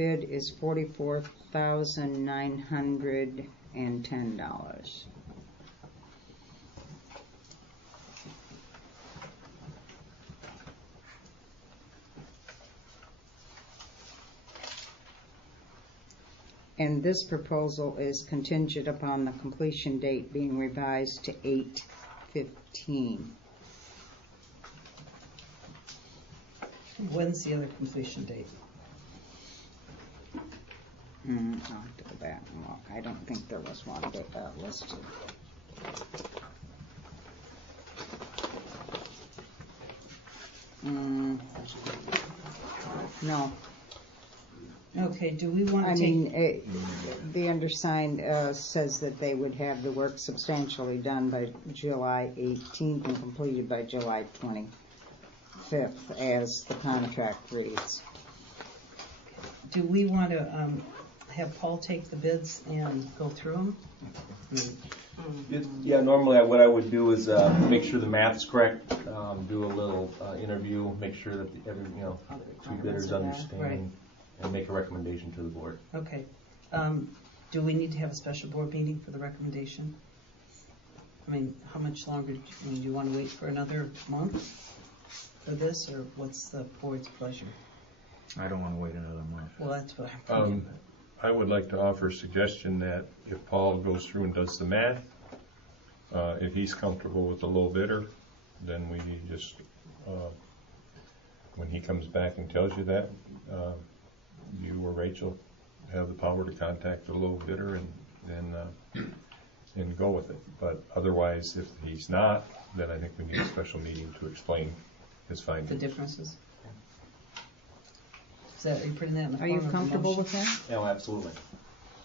bid is $44,910. And this proposal is contingent upon the completion date being revised to 8/15. When's the other completion date? I'll have to go back and look. I don't think there was one listed. No. Okay, do we want to the undersigned says that they would have the work substantially done by July 18th and completed by July 25th, as the contract reads. Do we want to have Paul take the bids and go through them? Yeah, normally what I would do is make sure the math's correct, do a little interview, make sure that two bidders understand, right, and make a recommendation to the board. Okay. Do we need to have a special board meeting for the recommendation? I mean, how much longer do you want to wait for another month for this, or what's the board's pleasure? I don't want to wait another month. Well, that's what I'm thinking. I would like to offer a suggestion that if Paul goes through and does the math, if he's comfortable with the low bidder, then we just, when he comes back and tells you that, you or Rachel have the power to contact the low bidder and go with it. But otherwise, if he's not, then I think we need a special meeting to explain his findings. The differences? Is that, are you putting that in the form Are you of a comfortable motion? with that? Yeah, absolutely.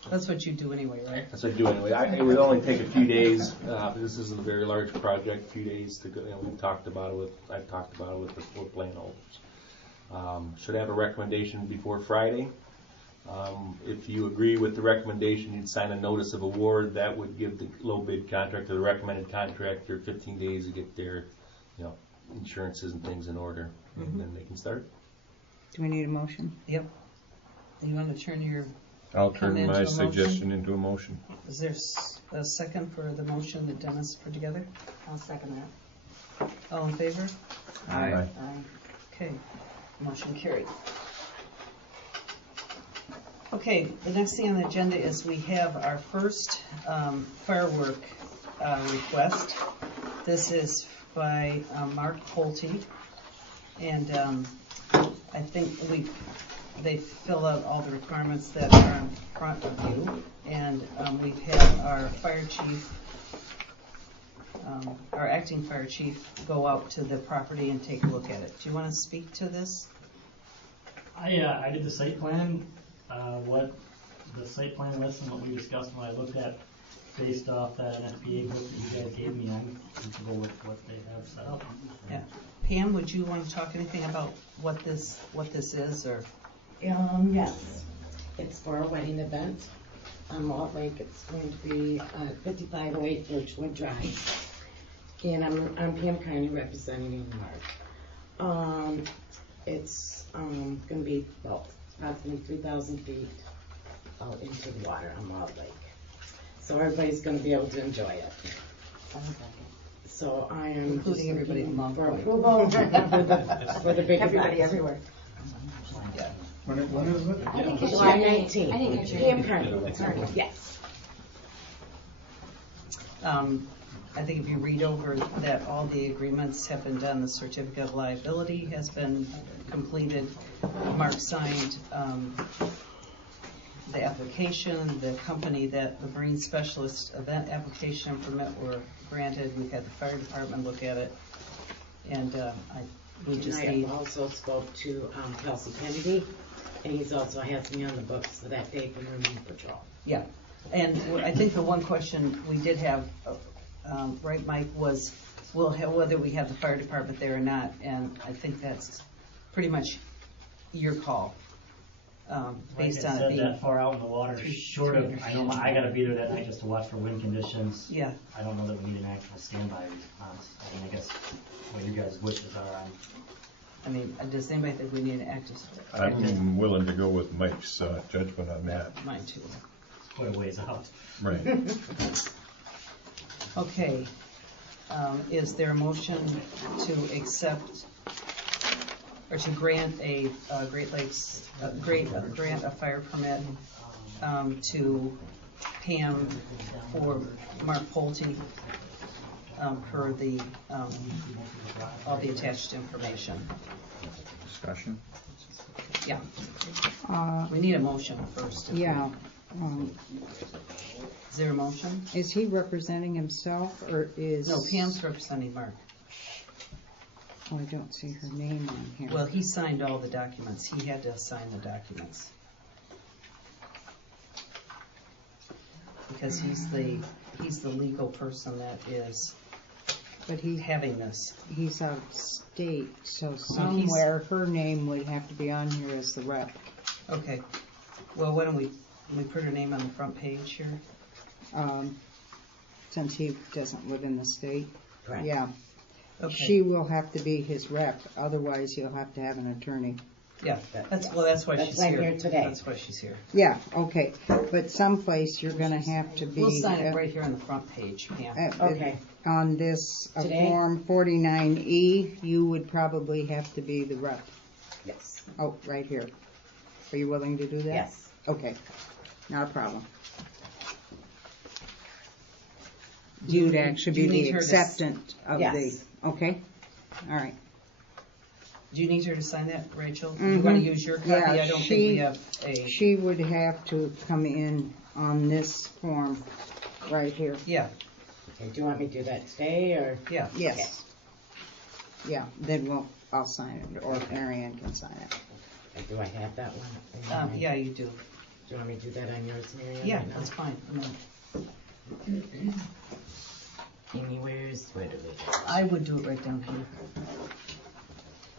That's what you do anyway, right? That's what I do anyway. It would only take a few days. This isn't a very large project. A few days to go. We've talked about it I've talked about it with the floor plan holders. Should have a recommendation before Friday. If you agree with the recommendation, you'd sign a notice of award. That would give the low bid contractor, the recommended contractor, 15 days to get their, insurances and things in order, and then they can start. Do we need a motion? Yep. You want to turn your I'll turn my suggestion into a motion. Is there a second for the motion that Dennis put together? I'll second that. All in favor? Aye. Aye. Okay, motion carried. Okay, the next thing on the agenda is we have our first firework request. This is by Mark Pulte, and I think they fill out all the requirements that are in front of you, and we've had our fire chief, our acting fire chief, go out to the property and take a look at it. Do you want to speak to this? I did the site plan. What the site plan lists and what we discussed when I looked at, based off that NFPA book that you guys gave me, I'm comfortable with what they have set up. Yeah. Pam, would you want to talk anything about what this is, or? Yes. It's for a wedding event on Mullett Lake. It's going to be 5508 Birchwood Drive. And I'm Pam Carney, representing Mark. It's going to be about approximately 3,000 feet out into the water on Mullett Lake. So everybody's going to be able to enjoy it. So I am including everybody in Mount for approval for the big everybody event. Everywhere. Yeah. When is it? I think it's July 19th. I think it's Pam Carney. Yes. I think if you read over that, all the agreements have been done. The certificate of liability has been completed. Mark signed the application. The company that the marine specialist event application and permit were granted. We've had the fire department look at it, and we just need. I also spoke to Kelsey Kennedy, and he's also has me on the books for that day for Marine Patrol. Yeah, and I think the one question we did have, right, Mike, was whether we have the fire department there or not, and I think that's pretty much your call. Based on it being that far out in the water, short of, I know I got to be there that night just to watch for wind conditions. Yeah. I don't know that we need an actual standby response. I mean, I guess what you guys' wishes are on I mean, does anybody think we need an active? I'm willing to go with Mike's judgment on that. Mine too. Quite a ways out. Right. Okay, is there a motion to accept or to grant a Great Lakes, grant a fire permit to Pam for Mark Pulte per the, all the attached information? Discussion? Yeah, we need a motion first. Yeah. Is there a motion? Is he representing himself, or is? No, Pam's representing Mark. Oh, I don't see her name on here. Well, he signed all the documents. He had to sign the documents. Because he's the legal person that is But he's having this. He's out of state, so somewhere her name would have to be on here as the rep. Okay. Well, why don't we put her name on the front page here? Since he doesn't live in the state. Correct. Yeah. Okay. She will have to be his rep, otherwise he'll have to have an attorney. Yeah, that's why That's she's why I'm here. here today. That's why she's here. Yeah, okay, but someplace you're gonna have to be. We'll sign it right here on the front page, Pam. Okay. On this Today? Form 49E, you would probably have to be the rep. Yes. Oh, right here. Are you willing to do that? Yes. Okay, not a problem. Do you You'd need- actually do you be need the her to acceptant of the, Yes. okay, all right. Do you need her to sign that, Rachel? You Mhm. want to use your copy? Yeah, I don't think we have a. She would have to come in on this form right here. Yeah, Okay, do you want me to do that today, or? yeah. Yes. Yeah, then I'll sign it, or MaryAnne can sign it. Do I have that one? Yeah, you do. Do you want me to do that on yours, Mary? Yeah, that's fine. Anywhere's, where do we? I would do it right down here.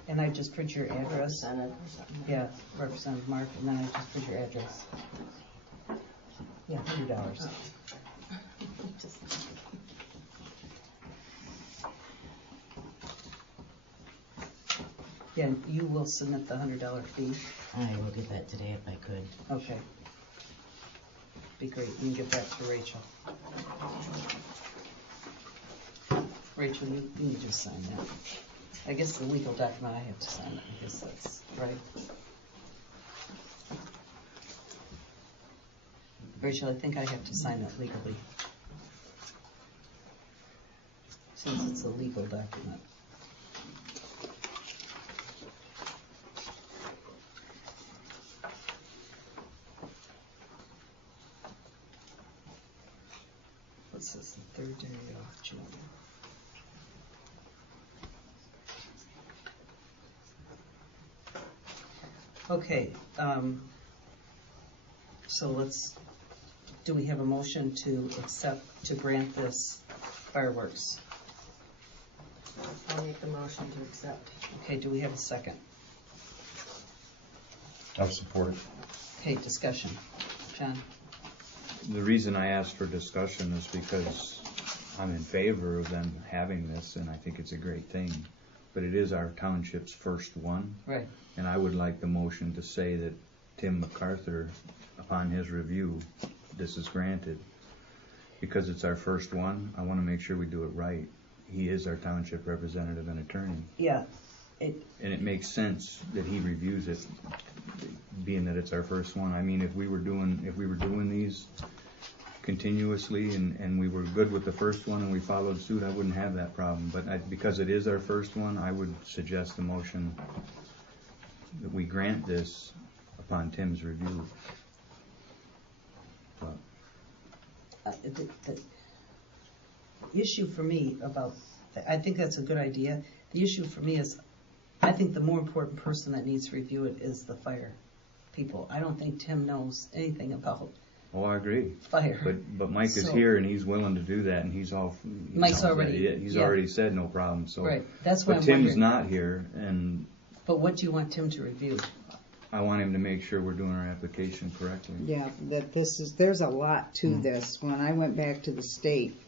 And I just put your address. Yeah, Representative Mark, and then I just put your address. Yeah, $100. Yeah, you will submit the $100 fee. I will do that today if I could. Okay. Be great. You can give that to Rachel. Rachel, you can just sign that. I guess the legal document I have to sign it. I guess that's right. Rachel, I think I have to sign that legally. Since it's a legal document. What's this, the 3rd day of June? Okay, so do we have a motion to grant this fireworks? I'll make the motion to accept. Okay, do we have a second? I'll support it. Okay, discussion. John? The reason I asked for discussion is because I'm in favor of them having this, and I think it's a great thing. But it is our township's first one. Right. And I would like the motion to say that Tim MacArthur, upon his review, this is granted. Because it's our first one, I want to make sure we do it right. He is our township representative and attorney. Yeah. And it makes sense that he reviews it, being that it's our first one. I mean, if we were doing these continuously and we were good with the first one and we followed suit, I wouldn't have that problem. But because it is our first one, I would suggest the motion that we grant this upon Tim's review. The issue for me I think that's a good idea. The issue for me is, I think the more important person that needs to review it is the fire people. I don't think Tim knows anything about Oh, I agree. fire. But Mike is So- here and he's willing to do that, and he's Mike's already- he's yeah. already said no problem. So, Right, that's why but I'm Tim's wondering. not here, and But what do you want Tim to review? I want him to make sure we're doing our application correctly. Yeah, that there's a lot to this. When I went back to the state,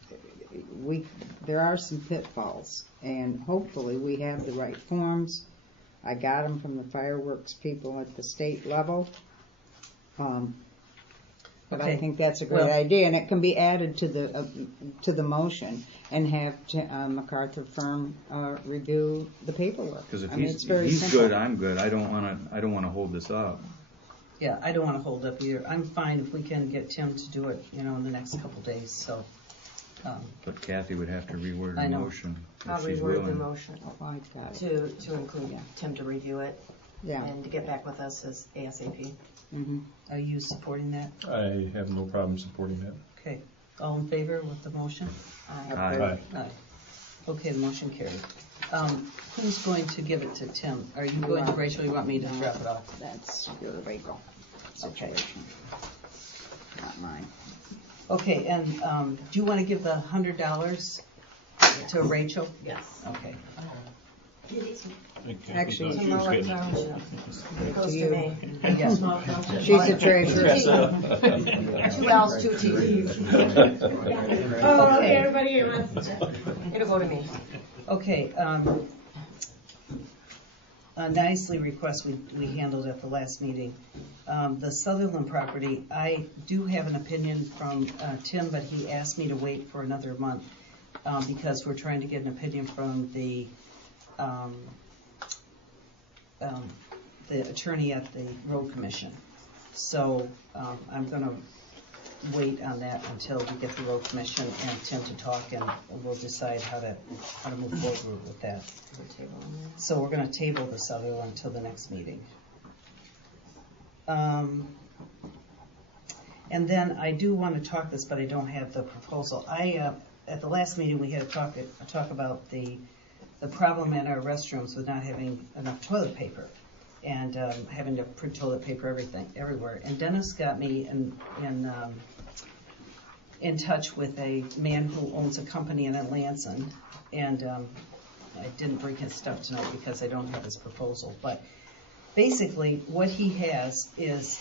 there are some pitfalls, and hopefully we have the right forms, I got them from the fireworks people at the state level. But I Okay. think that's a great Well- idea, and it can be added to the motion, and have MacArthur firm review the paperwork. Because if I mean, it's he's very he's simple. good, I'm good. I don't wanna hold this up. Yeah, I don't want to hold up either. I'm fine if we can get Tim to do it, in the next couple days, so. But Kathy would have to reword I the know. motion I'll if she's reword the willing. motion Oh, I got it. to include Tim to review it Yeah. and to get back with us as ASAP. Mhm. Are you supporting that? I have no problem supporting that. Okay. All in favor with the motion? Aye. Aye. Aye. Okay, the motion carried. Who's going to give it to Tim? Are you going to, Rachel, you want me to drop it off? That's your legal Okay. situation, not mine. Okay, and do you want to give the $100 to Rachel? Yes. Okay. Actually, To Mullett Township. It goes to me. Yes. Small township. she's the treasurer. 2 L's, 2 T's. Oh, okay, everybody here wants It'll go to me. Okay, nicely request we handled at the last meeting. The Sutherland property, I do have an opinion from Tim, but he asked me to wait for another month because we're trying to get an opinion from the attorney at the road commission. So I'm going to wait on that until we get the road commission and Tim to talk, and we'll decide how to move forward with that. So we're going to table the Sutherland until the next meeting. And then I do want to talk this, but I don't have the proposal. At the last meeting, we had a talk about the problem in our restrooms with not having enough toilet paper and having to print toilet paper everywhere. And Dennis got me in touch with a man who owns a company in Lansing, and I didn't bring his stuff tonight because I don't have his proposal. But basically, what he has is,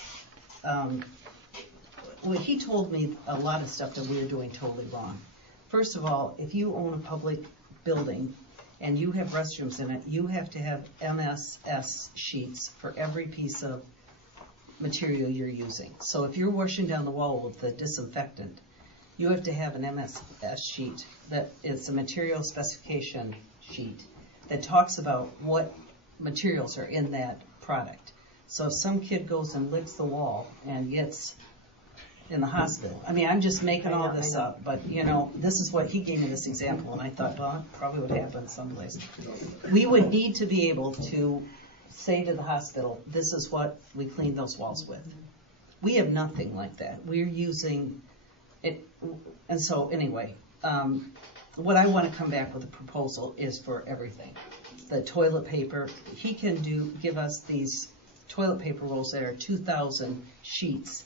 well, he told me a lot of stuff that we are doing totally wrong. First of all, if you own a public building and you have restrooms in it, you have to have MSDS sheets for every piece of material you're using. So if you're washing down the wall with the disinfectant, you have to have an MSDS sheet that is a material specification sheet that talks about what materials are in that product. So if some kid goes and licks the wall and gets in the hospital, I mean, I'm just making all this up, but this is what he gave me this example, and I thought, well, it probably would happen someplace. We would need to be able to say to the hospital, this is what we clean those walls with. We have nothing like that. We're using it, and so anyway, what I want to come back with a proposal is for everything. The toilet paper, he can give us these toilet paper rolls that are 2,000 sheets.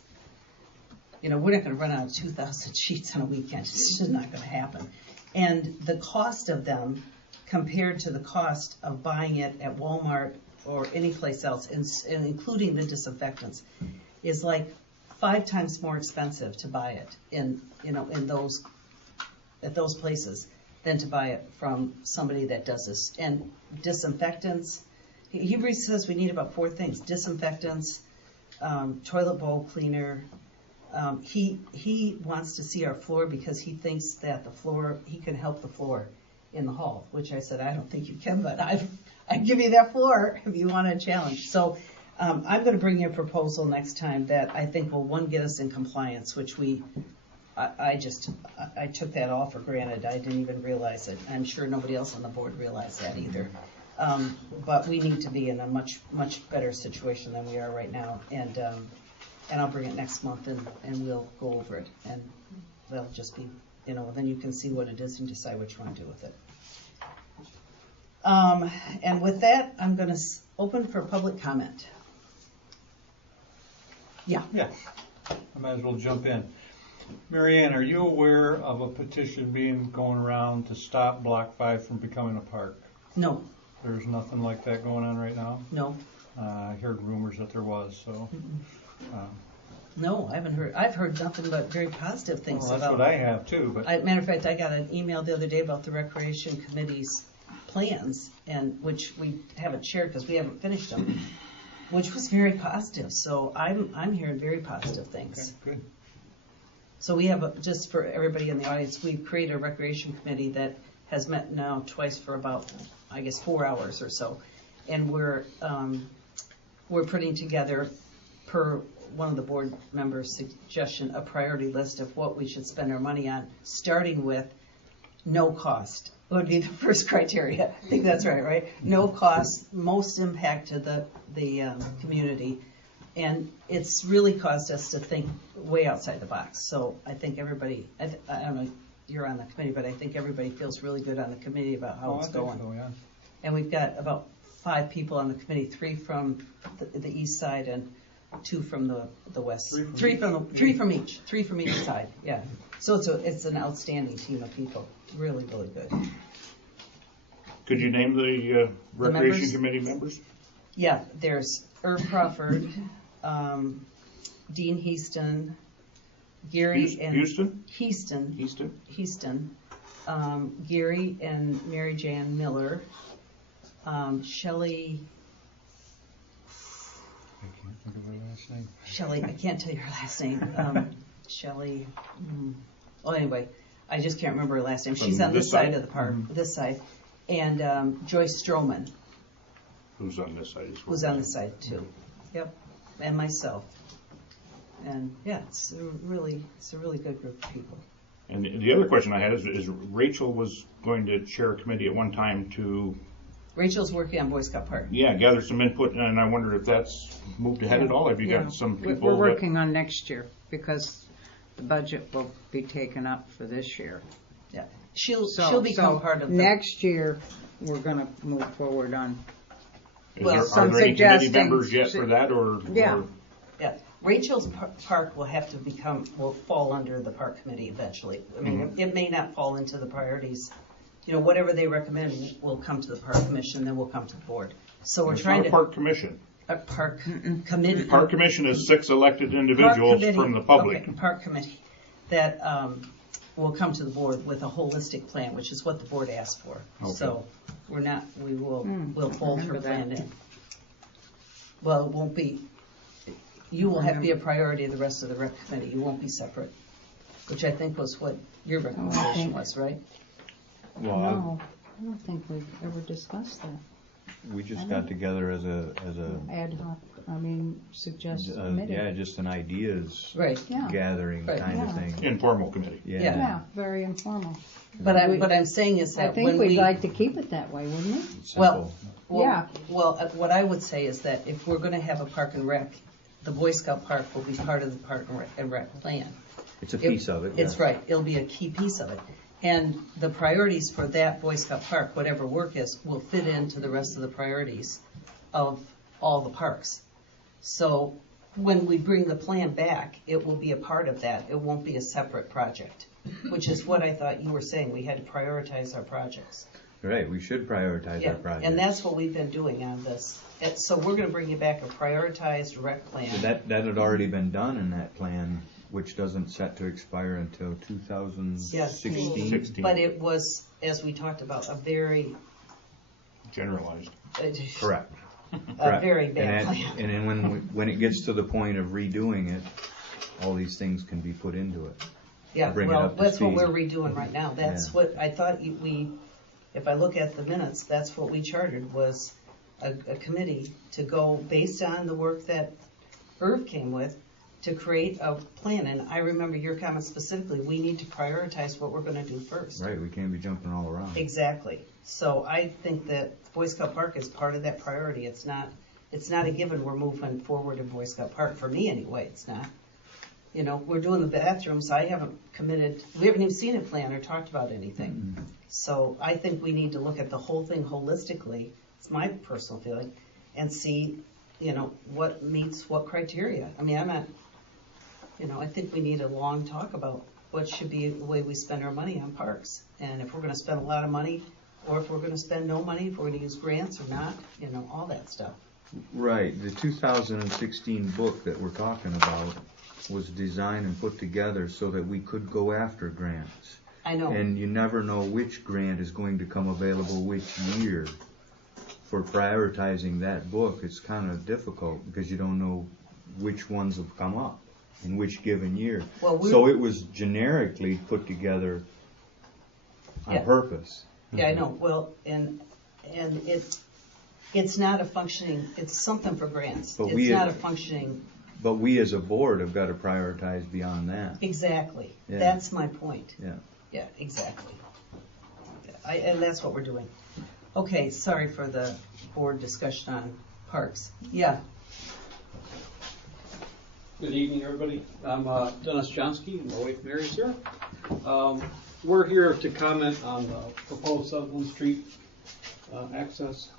We're not going to run out of 2,000 sheets in a weekend. It's just not going to happen. And the cost of them compared to the cost of buying it at Walmart or any place else, and including the disinfectants, is like 5 times more expensive to buy it at those places than to buy it from somebody that does this. And disinfectants, he says we need about 4 things: disinfectants, toilet bowl cleaner. He wants to see our floor because he thinks that he can help the floor in the hall, which I said, I don't think you can, but I'd give you that floor if you want a challenge. So I'm going to bring you a proposal next time that I think will, one, get us in compliance, which I took that all for granted. I didn't even realize it. I'm sure nobody else on the board realized that either. But we need to be in a much, much better situation than we are right now. And I'll bring it next month and we'll go over it. And that'll just be, then you can see what it is and decide what you want to do with it. And with that, I'm going to open for public comment. Yeah. Yeah, I might as well jump in. MaryAnne, are you aware of a petition going around to stop Block 5 from becoming a park? No. There's nothing like that going on right now? No. I heard rumors that there was, so. No, I haven't heard. I've heard nothing but very positive things Well, that's about what I have too, but. Matter of fact, I got an email the other day about the Recreation Committee's plans, and which we haven't shared because we haven't finished them, which was very positive. So I'm hearing very positive things. Okay, good. So we have, just for everybody in the audience, we've created a recreation committee that has met now twice for about, I guess, 4 hours or so. And we're putting together, per one of the board members' suggestion, a priority list of what we should spend our money on, starting with no cost would be the first criteria. I think that's right? No cost, most impact to the community. And it's really caused us to think way outside the box. So I think everybody, I don't know, you're on the committee, but I think everybody feels really good on the committee about how it's going. So, yeah. And we've got about 5 people on the committee, 3 from the east side and 2 from the west. 3 from each side, yeah. So it's an outstanding team of people, really, really good. Could you name the recreation members? committee members? Yeah, there's Irv Crawford, Dean Heaston, Gary and Heaston, Gary and Mary Jan Miller, Shelley. I can't think of her last name. Shelley, I can't tell you her last name. Shelley. Well, anyway, I just can't remember her last name. She's on this side of the park, this side, and Joyce Stroman. Who's on this side as well? Who's on this side too. Yep, and myself. And yeah, it's a really good group of people. And the other question I had is Rachel was going to chair a committee at one time to... Rachel's working on Boy Scout Park. Yeah, gather some input, and I wonder if that's moved ahead at all. Have you got some people... We're working on next year because the budget will be taken up for this year. Yeah, she'll become part of the... Next year, we're going to move forward on... Are there any committee members yet for that, or... Yeah. Yeah, Rachel's park will fall under the park committee eventually. I mean, it may not fall into the priorities. You know, whatever they recommend will come to the park commission, then will come to the board. So we're trying to... park commission. A park committee. Park commission is 6 elected individuals from the public. Okay, park committee that will come to the board with a holistic plan, which is what the board asked for. Okay. So we'll fold her plan in. Well, it won't be, you will have to be a priority of the rest of the rec committee. You won't be separate, which I think was what your recommendation was, right? Well, No, I don't think we've ever discussed that. we just got together as a Ad hoc, suggest committee. yeah, just an ideas Right. Yeah. gathering Right. kind of Yeah. thing. Informal committee. Yeah. Yeah, very informal. But what I'm saying is I that think when we'd we... like to keep it that way, wouldn't we? Simple. Yeah. Well, what I would say is that if we're going to have a park and rec, the Boy Scout Park will be part of the park and rec plan. It's a piece of it. It's yeah. right. It'll be a key piece of it. And the priorities for that Boy Scout Park, whatever work is, will fit into the rest of the priorities of all the parks. So when we bring the plan back, it will be a part of that. It won't be a separate project, which is what I thought you were saying. We had to prioritize our projects. Right, we should prioritize our projects. And that's what we've been doing on this. So we're going to bring you back a prioritized rec plan. So that had already been done in that plan, which doesn't set to expire until 2016. 16. But it was, as we talked about, a very Generalized. Correct. a very bad plan. And then when it gets to the point of redoing it, all these things can be put into it. Yeah, bring it well, up to that's what speed. we're redoing right now. That's Yeah. what I thought if I look at the minutes, that's what we chartered, was a committee to go based on the work that Irv came with to create a plan. And I remember your comment specifically, we need to prioritize what we're going to do first. Right, we can't be jumping all around. Exactly. So I think that Boy Scout Park is part of that priority. It's not a given we're moving forward in Boy Scout Park. For me anyway, it's not. You know, we're doing the bathrooms. We haven't even seen a plan or talked about anything. Mm-hmm. So I think we need to look at the whole thing holistically. It's my personal feeling, and see, what meets what criteria. I mean, I think we need a long talk about what should be the way we spend our money on parks. And if we're going to spend a lot of money, or if we're going to spend no money, if we're going to use grants or not, all that stuff. Right, the 2016 book that we're talking about was designed and put together so that we could go after grants. I know. And you never know which grant is going to come available which year. For prioritizing that book, it's kind of difficult because you don't know which ones have come up in which given year. Well, so it was generically put together on purpose. Yeah, I know. Well, and it's not a functioning, it's something for grants. But it's not a functioning. But we as a board have got to prioritize beyond that. Exactly. Yeah. That's my point. Yeah. Yeah, exactly. And that's what we're doing. Okay, sorry for the board discussion on parks. Yeah. Good evening, everybody. I'm Dennis Jonski, and my wife Mary's here. We're here to comment on the proposed Sutherland Street access.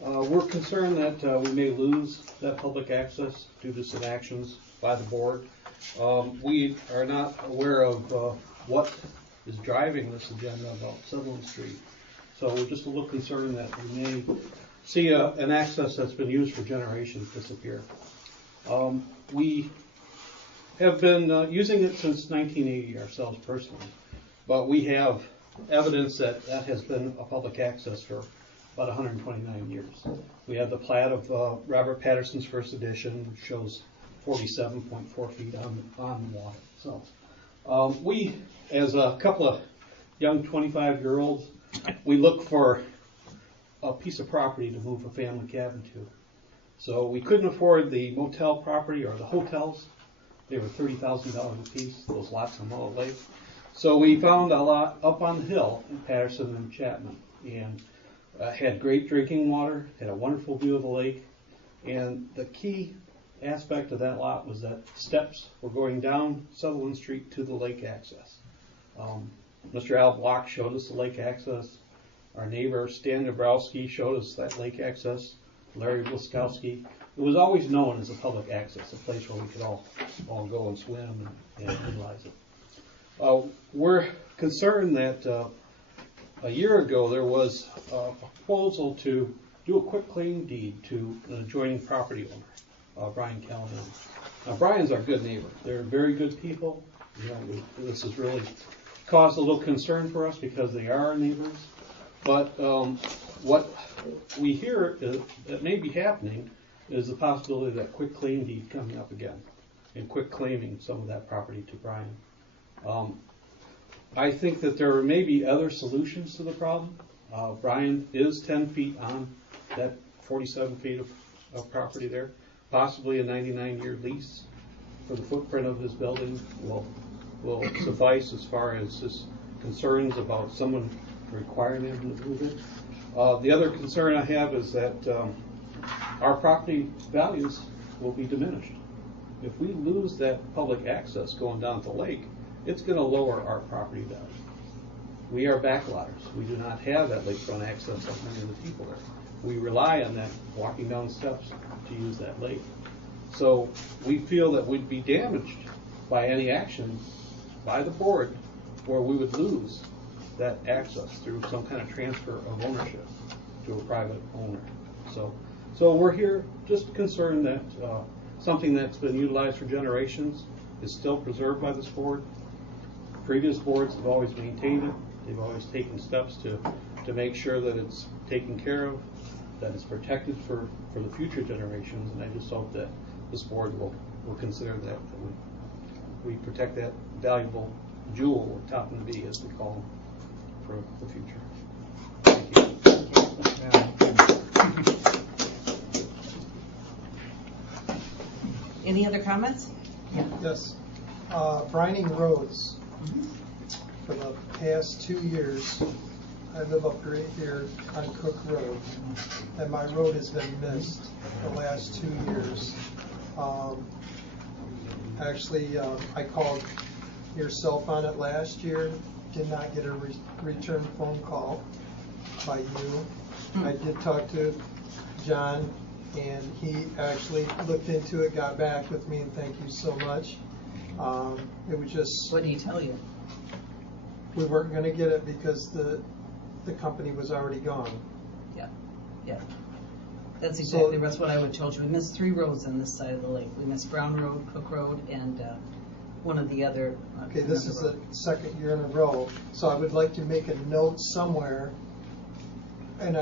We're concerned that we may lose that public access due to some actions by the board. We are not aware of what is driving this agenda about Sutherland Street. So we're just a little concerned that we may see an access that's been used for generations disappear. We have been using it since 1980 ourselves personally, but we have evidence that that has been a public access for about 129 years. We have the plat of Robert Patterson's first edition, which shows 47.4 feet on the water. So we, as a couple of young 25-year-olds, we look for a piece of property to move a family cabin to. So we couldn't afford the motel property or the hotels. They were $30,000 a piece, those lots on Mullett Lake. So we found a lot up on the hill in Patterson and Chapman, and had great drinking water, had a wonderful view of the lake, and the key aspect of that lot was that steps were going down Sutherland Street to the lake access. Mr. Al Block showed us the lake access. Our neighbor Stan Dabrowski showed us that lake access. Larry Bliskowski. It was always known as a public access, a place where we could all go and swim and utilize it. We're concerned that a year ago there was a proposal to do a quick claim deed to an adjoining property owner, Brian Callahan. Now, Brian's our good neighbor. They're very good people. You know, this has really caused a little concern for us because they are our neighbors. But what we hear that may be happening is the possibility of that quick claim deed coming up again and quick claiming some of that property to Brian. I think that there may be other solutions to the problem. Brian is 10 feet on that 47 feet of property there. Possibly a 99-year lease for the footprint of his building will suffice as far as his concerns about someone requiring him to move it. The other concern I have is that our property values will be diminished. If we lose that public access going down the lake, it's going to lower our property value. We are backlotters. We do not have that lakefront access like many of the people there. We rely on that walking down steps to use that lake. So we feel that we'd be damaged by any action by the board where we would lose that access through some kind of transfer of ownership to a private owner. So we're here just concerned that something that's been utilized for generations is still preserved by this board. Previous boards have always maintained it. They've always taken steps to make sure that it's taken care of, that it's protected for the future generations, and I just hope that this board will consider that we protect that valuable jewel, or top of the B as we call them, for the future. Thank you. Any other comments? Yeah. Yes. Brining roads. For the past 2 years, I live up right here on Cook Road, and my road has been missed the last 2 years. Actually, I called yourself on it last year, did not get a return phone call by you. I did talk to John, and he actually looked into it, got back with me, and thank you so much. It was just... What did he tell you? We weren't going to get it because the company was already gone. Yeah. That's exactly what I would have told you. We missed 3 roads on this side of the lake. We missed Brown Road, Cook Road, and one of the other. Okay, this is the second year in a row, so I would like to make a note somewhere, and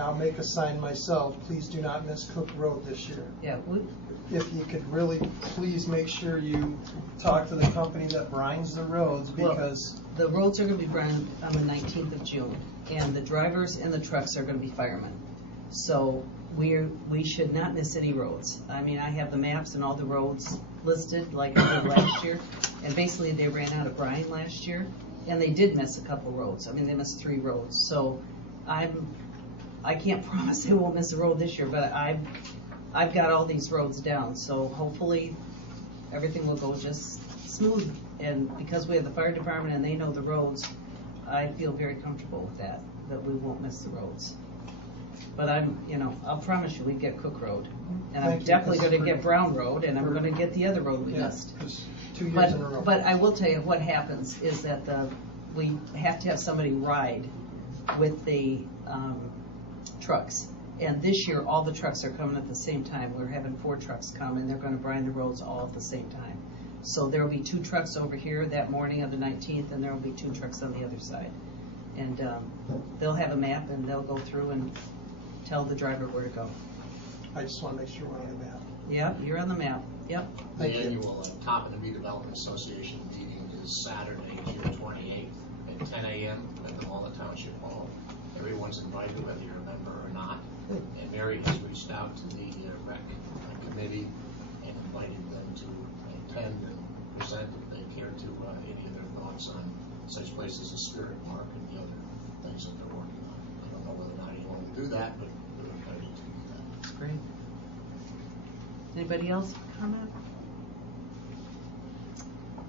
I'll make a sign myself, please do not miss Cook Road this year. Yeah, If you could really, please make sure you talk to the company that brines the roads, because the roads are going to be brined on the 19th of June, and the drivers and the trucks are going to be firemen. So we should not miss any roads. I mean, I have the maps and all the roads listed like I did last year, and basically they ran out of brine last year, and they did miss a couple roads. I mean, they missed 3 roads. So I can't promise they won't miss a road this year, but I've got all these roads down, so hopefully everything will go just smooth. And because we have the fire department and they know the roads, I feel very comfortable with that we won't miss the roads. But I'll promise you we get Cook Road, and I'm definitely going to get Brown Road, and I'm going to get the other road we missed. 2 years in a row. But I will tell you what happens is that we have to have somebody ride with the trucks. And this year, all the trucks are coming at the same time. We're having 4 trucks come, and they're going to brine the roads all at the same time. So there will be 2 trucks over here that morning of the 19th, and there will be 2 trucks on the other side. And they'll have a map, and they'll go through and tell the driver where to go. I just want to make sure we're on the map. Yep, you're on the map. Yep. The annual Toppin Redevelopment Association meeting is Saturday, June 28th at 10 a.m. at the Mullett Township Hall. Everyone's invited, whether you're a member or not. And Mary has reached out to the rec committee and invited them to attend and present if they care to any of their thoughts on such places as Spirit Park and the other things that they're working on. I don't know whether or not anyone will do that, but we're invited to do that. That's great. Anybody else comment?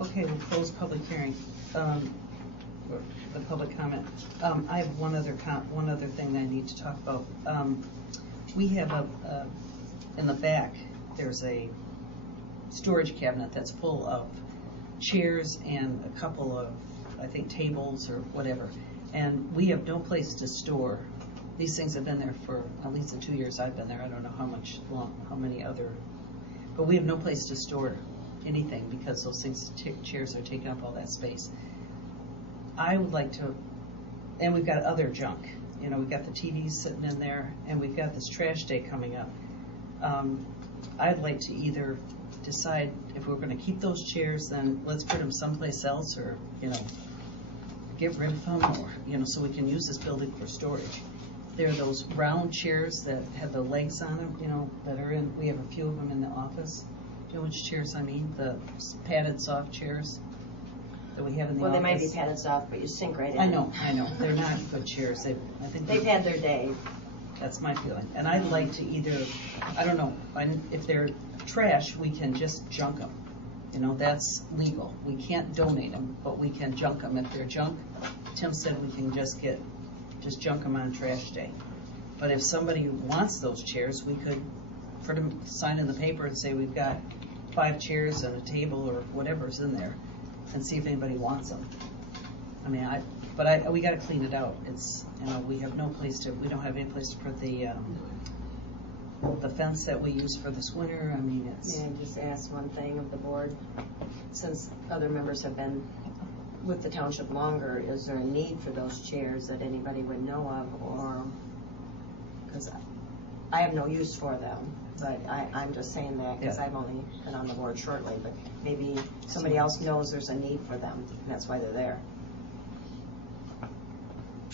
Okay, we'll close public hearing. The public comment. I have one other thing that I need to talk about. We have in the back, there's a storage cabinet that's full of chairs and a couple of, I think, tables or whatever. And we have no place to store. These things have been there for at least the 2 years I've been there. I don't know how many other, but we have no place to store anything because those things, chairs are taking up all that space. I would like to, and we've got other junk. We've got the TVs sitting in there, and we've got this trash day coming up. I'd like to either decide if we're going to keep those chairs, then let's put them someplace else, or get rid of them, or so we can use this building for storage. There are those round chairs that have the legs on them, that are in. We have a few of them in the office. Do you know which chairs I mean? The padded soft chairs that we have in the office. Well, they might be padded soft, but you sink right in. I know. They're not good chairs. I think they've had their day. That's my feeling. And I'd like to either, I don't know, if they're trash, we can just junk them. That's legal. We can't donate them, but we can junk them. If they're junk, Tim said we can just junk them on trash day. But if somebody wants those chairs, we could put them, sign in the paper and say we've got 5 chairs and a table or whatever's in there, and see if anybody wants them. We got to clean it out. It's, we have no place to. We don't have any place to put the fence that we use for this winter. It's. Yeah, just ask one thing of the board. Since other members have been with the township longer, is there a need for those chairs that anybody would know of, or because I have no use for them, but I'm just saying that because I've only been on the board shortly, but maybe somebody else knows there's a need for them, and that's why they're there.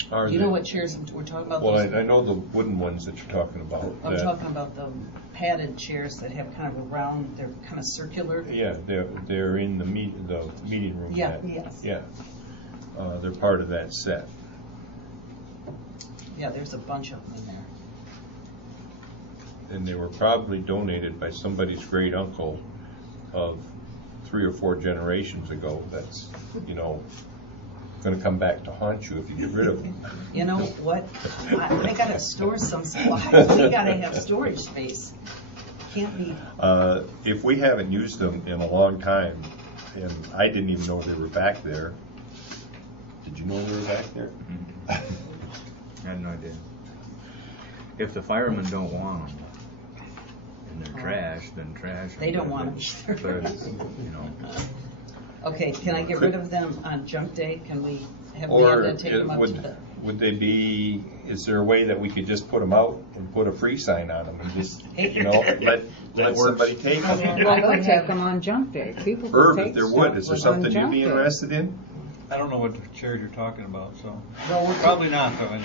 Do you know what chairs we're talking about? Well, I know the wooden ones that you're talking about. I'm talking about the padded chairs that have kind of a round, they're kind of circular. Yeah, they're in the meeting room. Yeah, yes. Yeah, they're part of that set. Yeah, there's a bunch of them in there. And they were probably donated by somebody's great uncle of 3 or 4 generations ago. That's, going to come back to haunt you if you get rid of them. You know what? I got to store some supplies. We got to have storage space. Can't be. If we haven't used them in a long time, and I didn't even know they were back there. Did you know they were back there? I had no idea. If the firemen don't want them, and they're trash, then trash. They don't want them either. But, Okay, can I get rid of them on junk day? Can we have Amanda take them up to the? Would they be, is there a way that we could just put them out and put a free sign on them and just, let somebody take them? Well, they'll take them on junk day. People will Herb, take if there stuff would, is there on something you'd junk be day. interested in? I don't know what chairs you're talking about, so Well, probably not. But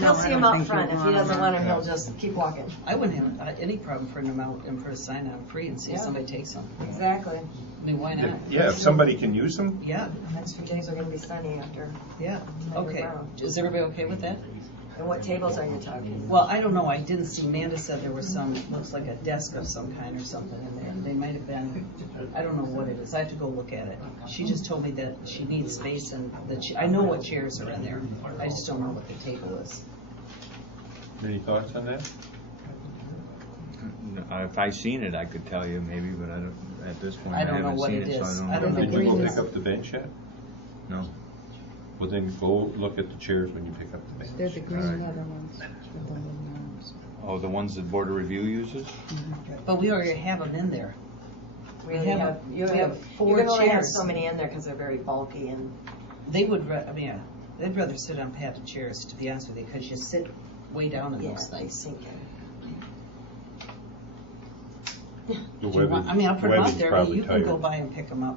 He'll see him I out don't front. think If we he doesn't want want him, he'll just keep walking. I wouldn't have any problem putting them out and put a sign on free and see if Yeah. somebody takes them. Exactly. I mean, why not? Yeah, if somebody can use them, Yeah, Next few days are gonna be sunny after. yeah. Okay. Is everybody okay with that? And what tables are you talking? Well, I don't know. I didn't see. Amanda said there was some, looks like a desk of some kind or something in there. They might have been, I don't know what it is. I have to go look at it. She just told me that she needs space and that I know what chairs are in there. I just don't know what the table is. any thoughts on that? If I seen it, I could tell you maybe, but I don't. At this point, I don't know haven't what seen it it, so is. I I don't don't know. Did you go pick up the bench yet? No. Well, then go look at the chairs when you pick up the They're bench. the green Alright. leather ones with the wooden arms. Oh, the ones that Board of Review uses? But we already have them in there. We have have, we have 4 you're gonna only have chairs. so many in there because they're very bulky and. They would, I mean, they'd rather sit on padded chairs, to be honest with you, because you sit way down in those they things. sink in. The Do you want- I mean, I'll put them Webby's out there, but probably you can go tired. by and pick them up.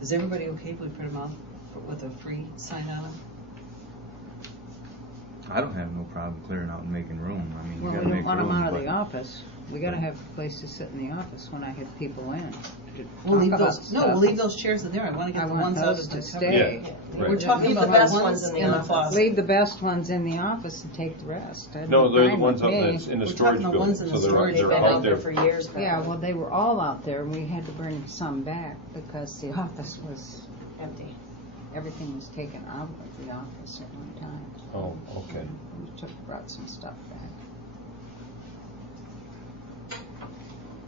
Is everybody okay if we print them out with a free sign on them? I don't have no problem clearing out and making room. I mean, you Well, gotta we don't make want room. them out of but- the office. We gotta have a place to sit in the office when I have people in. to We'll leave talk about those, no, stuff. we'll leave those chairs in there. I want to I get the want ones out those of to the stay. Yeah, right. We're talking Leave the about best the ones ones in in the the closet. Leave the best ones in the office and take the rest. That'd No, be they're the fine ones with out me. that's in the We're storage talking about building, ones in so the they're storage. They've they're been out out there there. for years. Yeah, well, they were all out there, and we had to bring some back because the office was, Empty. everything was taken out of the office at one time. Oh, okay. We brought some stuff back.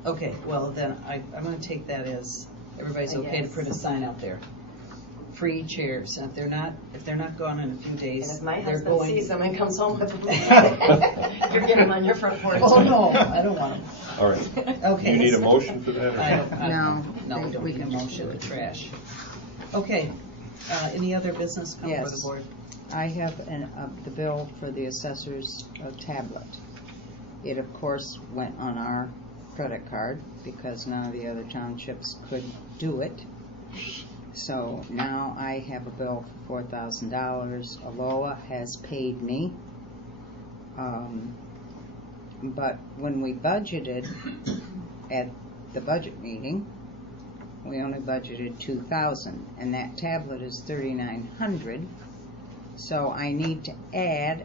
Okay, well, then I'm going to take that as everybody's okay to Yes. print a sign out there. Free chairs, and if they're not gone in a few And days, if my they're husband going. sees them and comes home with them, you're getting them on your front porch. Oh, no, I don't want them. All right. Okay. You need a motion for that? or- I don't, No, no, we don't we need a can just motion do to it. trash. Okay, any other business come before the Yes. board? I have the bill for the assessor's tablet. It, of course, went on our credit card because none of the other townships could do it. So now I have a bill for $4,000. Aloha has paid me. But when we budgeted at the budget meeting, we only budgeted $2,000, and that tablet is $3,900. So I need to add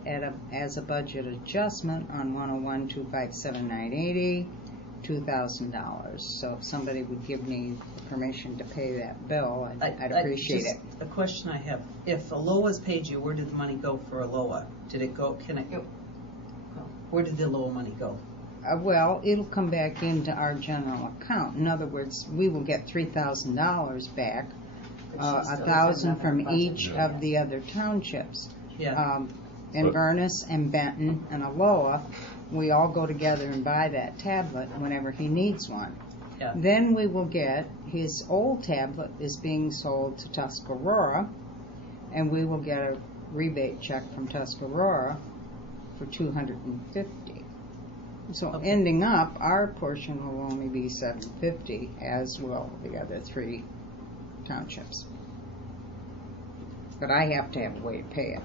as a budget adjustment on 101-257-980, $2,000. So if somebody would give me permission to pay that bill, I'd appreciate it. A question I have, if Aloha's paid you, where did the money go for Aloha? Did it go, where did the Aloha money go? Well, it'll come back into our general account. In other words, we will get $3,000 back, $1,000 from each of the other townships. Yeah. Inverness and Benton and Aloha, we all go together and buy that tablet whenever he needs one. Yeah. Then we will get, his old tablet is being sold to Tuscarora, and we will get a rebate check from Tuscarora for $250. So ending up, our portion will only be $750, as will the other 3 townships. But I have to have a way to pay it,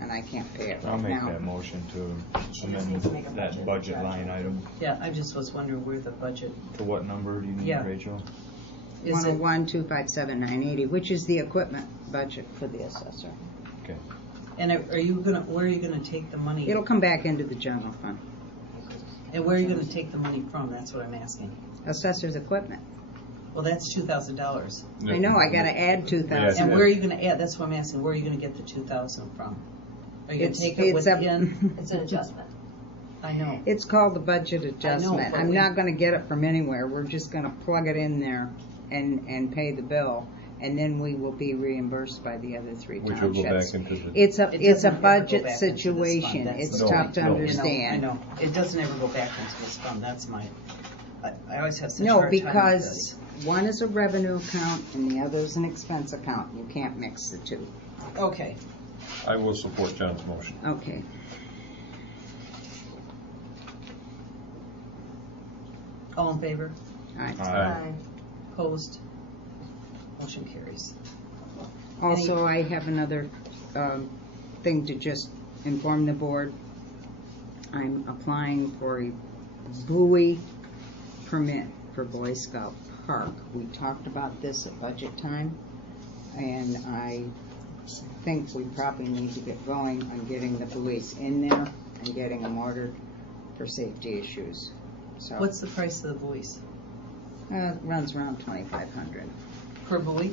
and I can't pay it I'll right make now. that motion to She just amend needs to make a that budget line item. Yeah, I just was wondering where the budget, To what number do you need, Yeah. Rachel? is it, 101-257-980, which is the equipment budget for the assessor. Okay. and are you gonna, where are you gonna take the money? It'll come back into the general fund. And where are you gonna take the money from? That's what I'm asking. Assessor's equipment. Well, that's $2,000. I know, I gotta add $2,000. And where are you gonna add, that's what I'm asking, where are you gonna get the $2,000 from? Are you gonna take it within? It's an adjustment. I know. It's called the budget adjustment. but I'm we- not gonna get it from anywhere. We're just gonna plug it in there and pay the bill. And then we will be reimbursed by the other 3 Which will go townships. back into the. It's It a doesn't ever go budget back into this fund. situation. That's It's the- tough to No, no. I understand. know. It doesn't ever go back into this fund, that's my, I always have such a No, hard time with because this. one is a revenue account and the other is an expense account. You can't mix the two. Okay, I will support John's motion. Okay. all in favor? All right. Aye. Opposed? Motion carries. Also, I have another thing to just inform the board. I'm applying for a buoy permit for Boy Scout Park. We talked about this at budget time, and I think we probably need to get going on getting the buoys in there and getting them ordered for safety issues. So What's the price of the buoys? it runs around $2,500. Per buoy?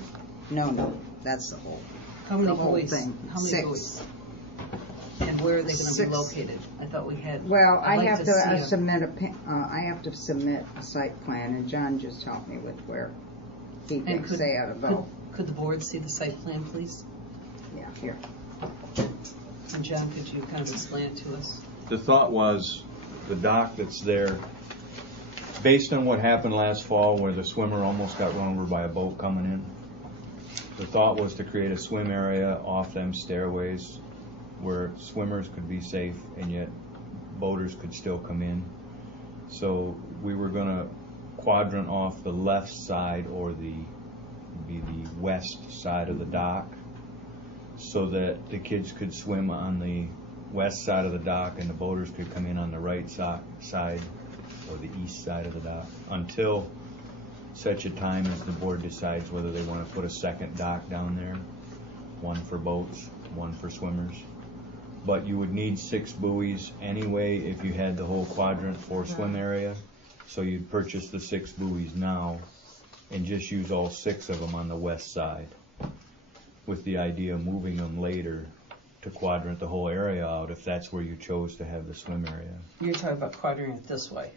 No, that's the whole. How many The whole buoys? thing. How many 6. buoys? And where are they gonna be 6. located? I thought we had. Well, I'd like I have see to a- submit I have to submit a site plan, and John just helped me with where he And thinks they ought to go. Could the board see the site plan, please? Yeah, here. And John, could you kind of explain it to us? The thought was the dock that's there, based on what happened last fall where the swimmer almost got run over by a boat coming in, the thought was to create a swim area off them stairways where swimmers could be safe and yet boaters could still come in. So we were going to quadrant off the left side, or the west side of the dock, so that the kids could swim on the west side of the dock and the boaters could come in on the right side or the east side of the dock, until such a time as the board decides whether they want to put a second dock down there, one for boats, one for swimmers. But you would need 6 buoys anyway if you had the whole quadrant for swim area. So you'd purchase the 6 buoys now and just use all 6 of them on the west side, with the idea of moving them later to quadrant the whole area out if that's where you chose to have the swim area. You're talking about quadrant it this way,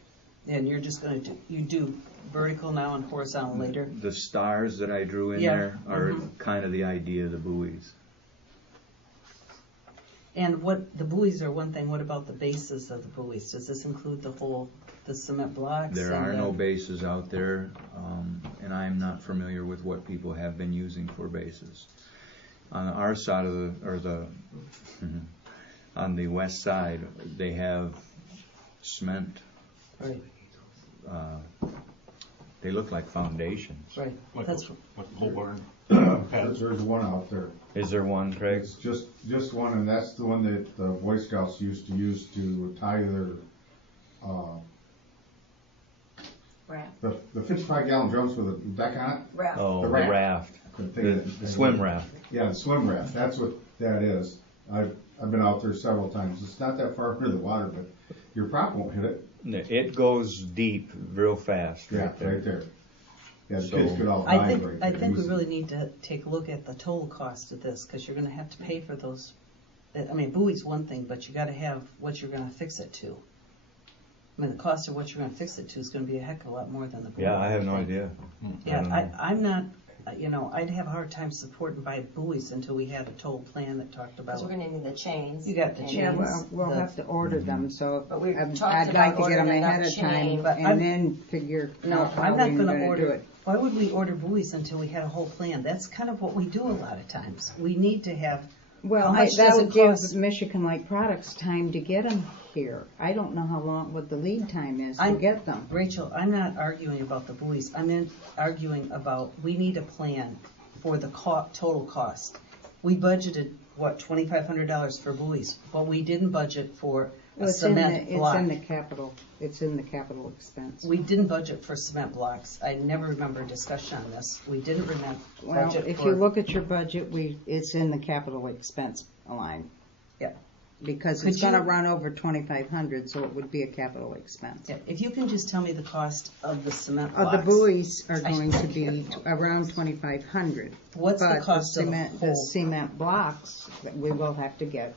and you're just gonna do vertical now and horizontal later? The stars that I drew in Yeah. there are kind of the idea of the buoys. And the buoys are one thing, what about the bases of the buoys? Does this include the cement blocks? There and are the- no bases out there, and I'm not familiar with what people have been using for bases. On our side on the west side, they have cement. Right, They look like foundations. right. Like That's, the whole barn. There's one out there. Is there one, Craig? It's just one, and that's the one that the Boy Scouts used to use to tie their, the 55-gallon drums with a deck on it. Raft. Oh, The the raft. raft. Couldn't The think of it. swim raft. Yeah, the swim raft, that's what that is. I've been out there several times. It's not that far under the water, but your prop won't hit it. It goes deep real fast. Yeah, right there. right there. Yeah, the So- kids could all I dive think, right I there. think we Easy. really need to take a look at the total cost of this, because you're gonna have to pay for those. I mean, buoy's one thing, but you gotta have what you're gonna fix it to. I mean, the cost of what you're gonna fix it to is gonna be a heck of a lot more than the buoy. Yeah, I have no idea. Yeah, I'm not, I'd have a hard time supporting by buoys until we had a total plan that talked about. Because we're gonna need the chains. You got the and- chains. Yeah, well, we'll the- have to order them, so But we've I'd talked like about to get them ordering ahead enough of time chain, but I'm- and then figure No, out how I'm we're not gonna gonna do order, it. why would we order buoys until we had a whole plan? That's kind of what we do a lot of times. We need to have, Well, how much that does would it give cost? Michigan Lake Products time to get them here. I don't know what the lead time is to get them. Rachel, I'm not arguing about the buoys. I'm arguing about, we need a plan for the total cost. We budgeted, $2,500 for buoys, but we didn't budget for a cement block. It's in the capital expense. We didn't budget for cement blocks. I never remember a discussion on this. We didn't Well, budget if for. you look at your budget, it's in the capital expense line. Yeah. Because Could it's gonna you- run over 2,500, so it would be a capital expense. Yeah, if you can just tell me the cost of the cement The blocks. buoys are going to be around 2,500. What's the But cost of cement, the the whole? cement blocks, that we will have to get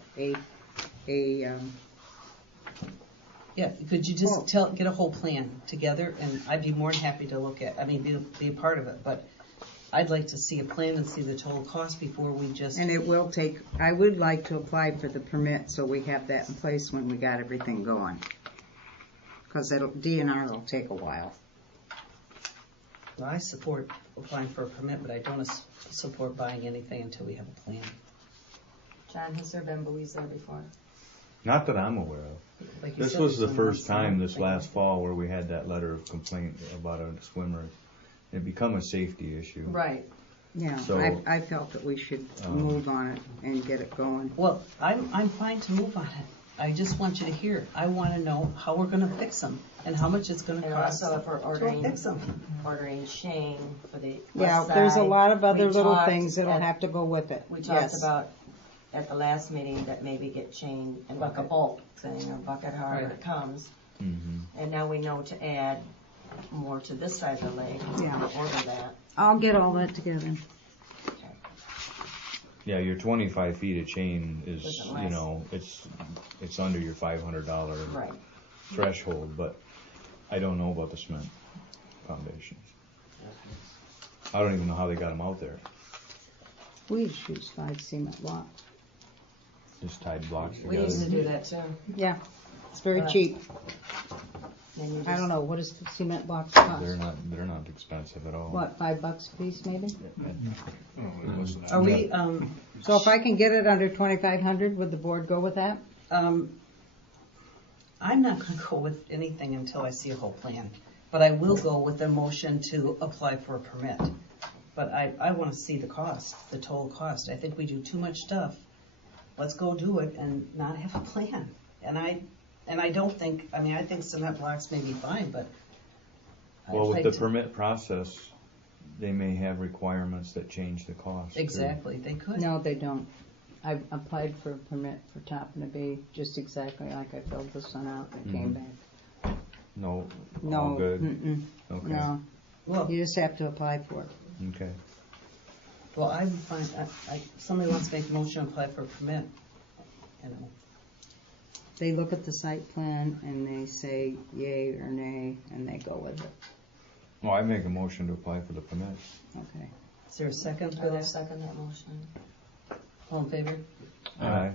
Yeah, could you just get a whole plan together, and I'd be more than happy to look at, be a part of it, but I'd like to see a plan and see the total cost before we just. and it will take, I would like to apply for the permit so we have that in place when we got everything going. Because DNR will take a while. Well, I support applying for a permit, but I don't support buying anything until we have a plan. John, has there been buoys there before? Not that I'm aware of. Like you This said, was the there's first some time this thing. last fall where we had that letter of complaint about a swimmer. It become a safety issue. Right. Yeah, So, I felt that we should move on it and get it going. Well, I'm fine to move on it. I just want you to hear. I want to know how we're going to fix them and how much it's going to And cost also if we're to fix them. ordering Shane for the Yeah, west there's a side. lot of other We little talked things that'll at- have to go with it. We talked Yes. about at the last meeting that maybe get Shane in like a Bucket. bulk thing, or bucket, however Right. it comes. Mhm. And now we know to add more to this side of the lake. Yeah. We'll order that. I'll get all that together. Yeah, your 25 feet of chain is, Doesn't you last. know, it's under your $500 Right. threshold, but I don't know about the cement foundations. I don't even know how they got them out there. We just use 5 cement blocks. Just tied blocks We used to together. do that too. Yeah, it's very But- cheap. Then you I don't just- know, what does the cement blocks cost? They're not expensive at all. What, $5 a piece maybe? Are we, So if I can get it under 2,500, would the board go with that? I'm not going to go with anything until I see a whole plan. But I will go with a motion to apply for a permit. But I want to see the cost, the total cost. I think we do too much stuff. Let's go do it and not have a plan. And I don't think, I mean, I think cement blocks may be fine, but. Well, I'd with like the to- permit process, they may have requirements that change the cost. too. Exactly, they could. No, they don't. I applied for a permit for Toppin to Bay, just exactly like I filled this one out and it came back. No, No, all good? mm-mm, Okay. no. Well, You just have to apply for it. Okay. well, I'm fine, somebody wants to make a motion to apply for a permit, you know. They look at the site plan and they say yay or nay, and they go with it. Well, I make a motion to apply for the permit. Okay. Is there a second I for will that? second that motion. All in favor? Aye.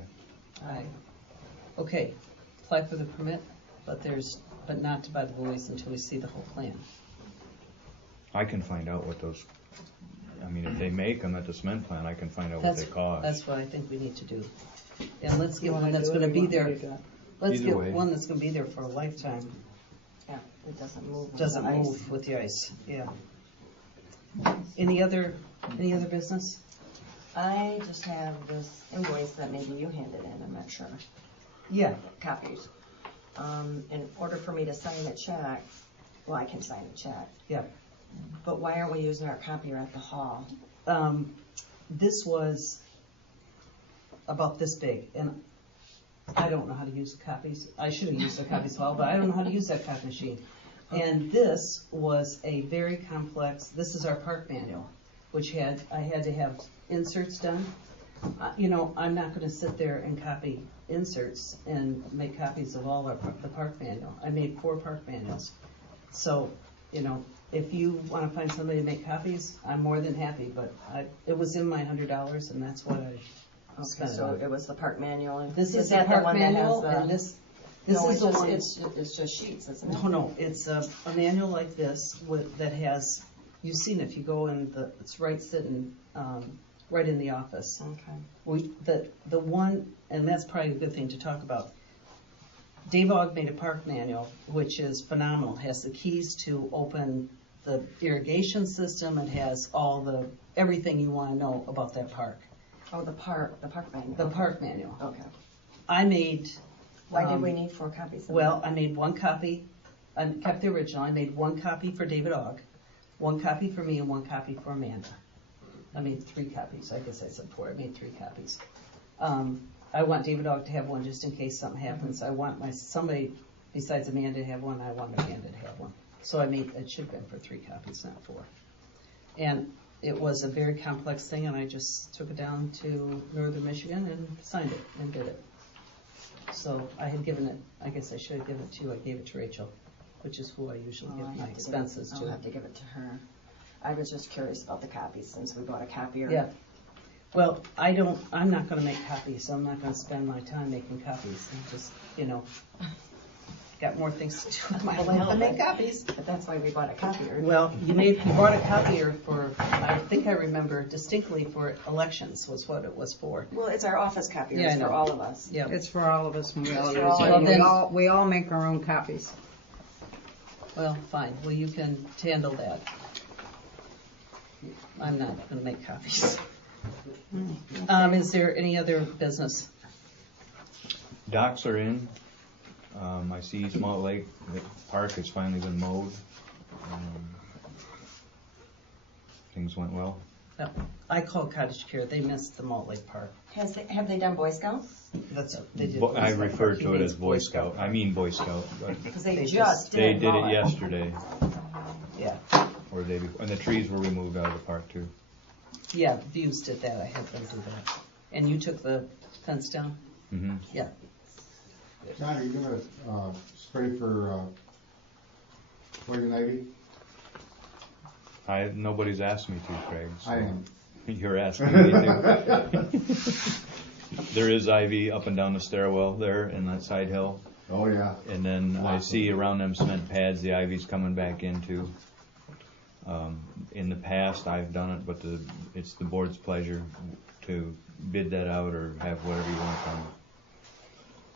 Aye. Okay, apply for the permit, but not to buy the buoys until we see the whole plan. I can find out what those, I mean, if they make them at the cement plant, I can find out what they cost. That's what I think we need to do. And let's get You wanna one that's do it gonna or be you want me there, to do it? let's Either get way. one that's gonna be there for a lifetime. Yeah, it doesn't move. with Doesn't the ice. move with the ice, yeah. Any other business? I just have this invoice that maybe you handed in, I'm not sure. Yeah. Copies. In order for me to sign a check, well, I can sign a check, Yeah. but why aren't we using our copier at the hall? This was about this big, and I don't know how to use the copies. I should have used the copies hall, but I don't know how to use that copy machine. And this was a very complex, this is our park manual, which I had to have inserts done. You know, I'm not gonna sit there and copy inserts and make copies of all the park manual. I made 4 park manuals. So, you know, if you wanna find somebody to make copies, I'm more than happy, but it was in my $100 and that's what I Okay, spent it so on. it was the park manual. and This is the that park one that has manual, the- and this No, is the one. it's just sheets, isn't it? No, it's a manual like this that has, you've seen it, if you go in it's sitting, right in the office. Okay. The one, and that's probably a good thing to talk about. Dave Ogg made a park manual, which is phenomenal. It has the keys to open the irrigation system. It has everything you want to know about that park. Oh, the park manual. The park manual. Okay. I made. Why did we need 4 copies? of Well, that? I made 1 copy. I kept the original. I made 1 copy for David Ogg, 1 copy for me, and 1 copy for Amanda. I made 3 copies. I guess I said 4. I made 3 copies. I want David Ogg to have 1 just in case something happens. I want somebody besides Amanda to have 1. I want Amanda to have 1. So it should have been for 3 copies, not 4. And it was a very complex thing, and I just took it down to Northern Michigan and signed it and did it. So I had given it, I guess I should have given it to you. I gave it to Rachel, which is who I usually Oh, give I my have to expenses I'll to. have to give it to her. I was just curious about the copies since we bought a copier. Yeah. Well, I'm not gonna make copies, so I'm not gonna spend my time making copies. I'm just, got more things to do in my life than make copies. But that's why we bought a copier. Well, you bought a copier for, I think I remember distinctly, for elections was what it was for. Well, it's our office copier, Yeah, I it's for know. all of us. Yeah. It's for all of us, and we all It's use for all it. of We us. all, we all make our own copies. Well, fine. Well, you can handle that. I'm not going to make copies. Is there any other business? Docks are in. I see Mullett Lake, the park has finally been mowed. Things went well. No. I called Cottage Care. They missed the Mullett Lake Park. Have they done Boy Scouts? That's what they did. I Boy refer Scout to Park. it He as means Boy Scout. I mean Boy Scout, but Because they They just they did did it Mullett. yesterday, Yeah. or the day before, and the trees were removed out of the park too. Yeah, Views did that. I had them do that. And you took the fence down? Mm-hmm. Yeah. John, are you gonna, spray for, poison ivy? Nobody's asked me to, Craig. So I am. You're asking me to. There is ivy up and down the stairwell there in that side hill. Oh, yeah. And then I see around them cement pads, the ivy's coming back into. In the past, I've done it, but it's the board's pleasure to bid that out or have whatever you want done.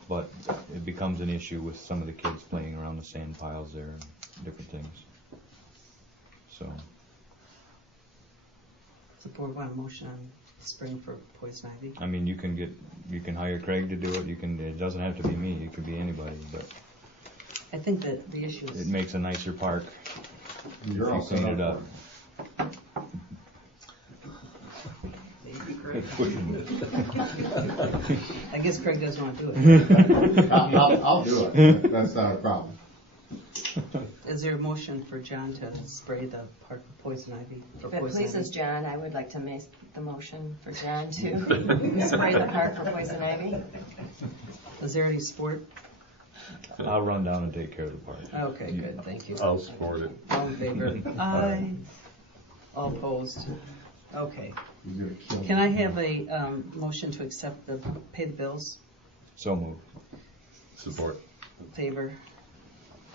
But it becomes an issue with some of the kids playing around the sand piles there and different things. So, Does the board want a motion on spraying for poison ivy? I mean, you can hire Craig to do it. It doesn't have to be me. It could be anybody, but I think that the issue it is, makes a nicer park if You're all you clean set it up. I guess Craig doesn't want to do it. I'll do it. That's not a problem. Is there a motion for John to spray the park with poison ivy? for If it poison pleases ivy? John, I would like to make the motion for John to spray the park for poison ivy. Is there any support? I'll run down and take care of the park. Okay, good, thank you. I'll support it. All in favor? Aye. All opposed? Okay. You're gonna kill me. Can I have a motion to accept pay the bills? So moved. Support. In favor?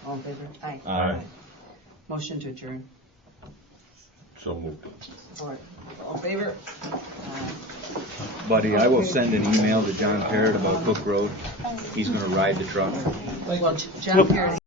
All in favor? Aye. Aye. Motion to adjourn. So moved. Support. All in favor? Buddy, I will send an email to John Parrott about Cook Road. He's gonna ride the truck. Well, John Perry